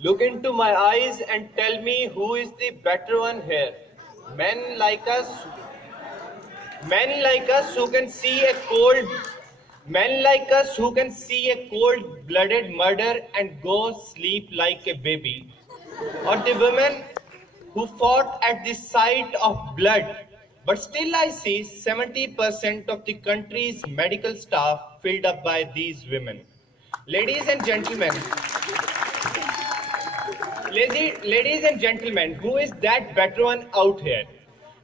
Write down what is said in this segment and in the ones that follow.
Look into my eyes and tell me who is the better one here. Men like us, men like us who can see a cold, men like us who can see a cold-blooded murder and go sleep like a baby, or the women who fought at the sight of blood. But still, I see 70% of the country's medical staff filled up by these women. Ladies and gentlemen, ladies and gentlemen, who is that better one out here?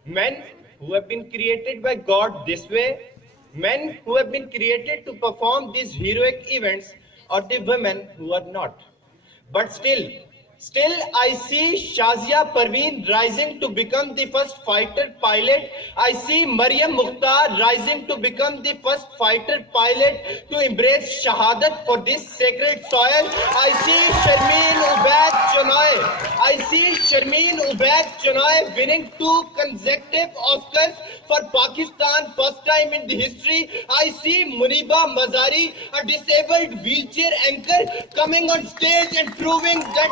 Men who have been created by God this way, men who have been created to perform these heroic events, or the women who are not. But still, I see Shazia Parveen rising to become the first fighter pilot. I see Maryam Mukhtar rising to become the first fighter pilot to embrace Shahadat for this sacred soil. I see Sharmeen Ubaid Chinoy winning 2 consecutive Oscars for Pakistan, first time in the history. I see Muniba Mazari, a disabled wheelchair anchor, coming on stage and proving that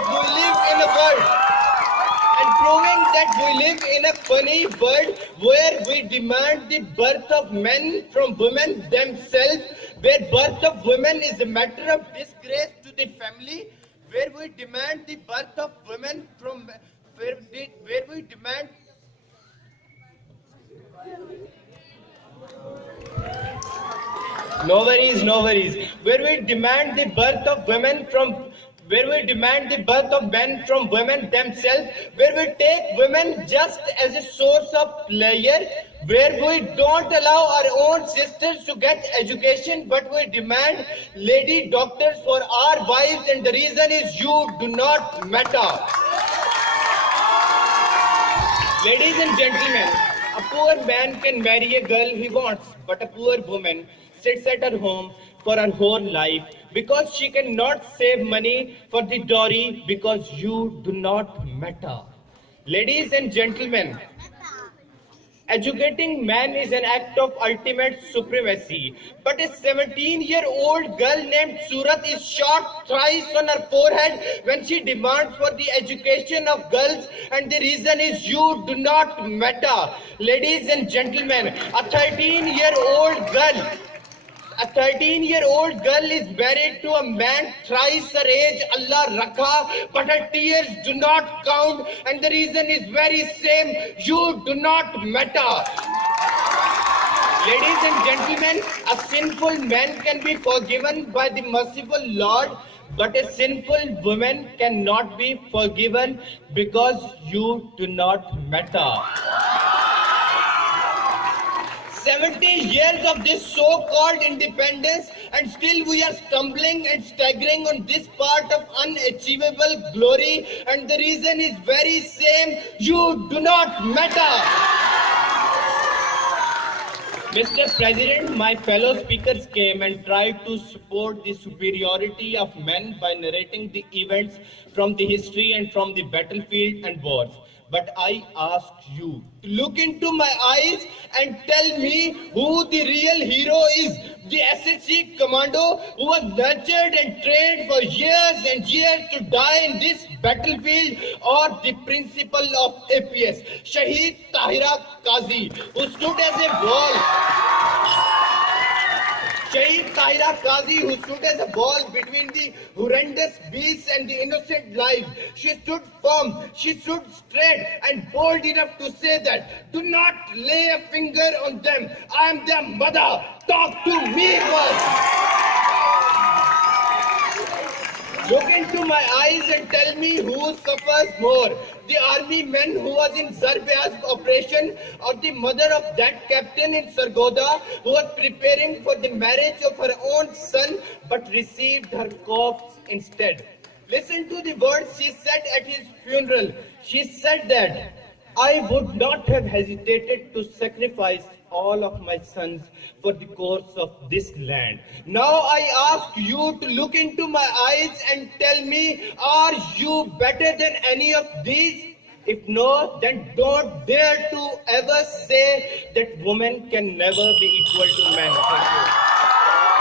we live in a funny world where we demand the birth of men from women themselves, where birth of women is a matter of disgrace to the family, where we demand the birth of women from where we demand no worries. Where we demand the birth of men from women themselves, where we take women just as a source of pleasure, where we don't allow our own sisters to get education, but we demand lady doctors for our wives, and the reason is you do not matter. Ladies and gentlemen, a poor man can marry a girl he wants, but a poor woman sits at her home for her whole life because she cannot save money for the dowry because you do not matter. Ladies and gentlemen, educating man is an act of ultimate supremacy. But a 17-year-old girl named Surat is shot thrice on her forehead when she demands for the education of girls, and the reason is you do not matter. Ladies and gentlemen, a 13-year-old girl is married to a man thrice her age, Allah Rakha, but her tears do not count, and the reason is very same, you do not matter. Ladies and gentlemen, a sinful man can be forgiven by the merciful Lord, but a sinful woman cannot be forgiven because you do not matter. 70 years of this so-called independence, and still we are stumbling and staggering on this part of unachievable glory, and the reason is very same, you do not matter. Mr. President, my fellow speakers came and tried to support the superiority of men by narrating the events from the history and from the battlefield and wars. But I ask you to look into my eyes and tell me who the real hero is. The SSC commando who was nurtured and trained for years and years to die in this battlefield, or the principal of APS, Shahid Tahira Qazi, who stood as a wall. Shahid Tahira Qazi, who stood as a wall between the horrendous beasts and the innocent lives. She stood firm, she stood straight and bold enough to say that, do not lay a finger on them. I am their mother. Talk to me first. Look into my eyes and tell me who suffers more. The army men who was in Zarbeaz operation, or the mother of that captain in Sargoda who was preparing for the marriage of her own son but received her corpse instead. Listen to the words she said at his funeral. She said that, I would not have hesitated to sacrifice all of my sons for the cause of this land. Now I ask you to look into my eyes and tell me, are you better than any of these? If no, then don't dare to ever say that women can never be equal to men. Thank you.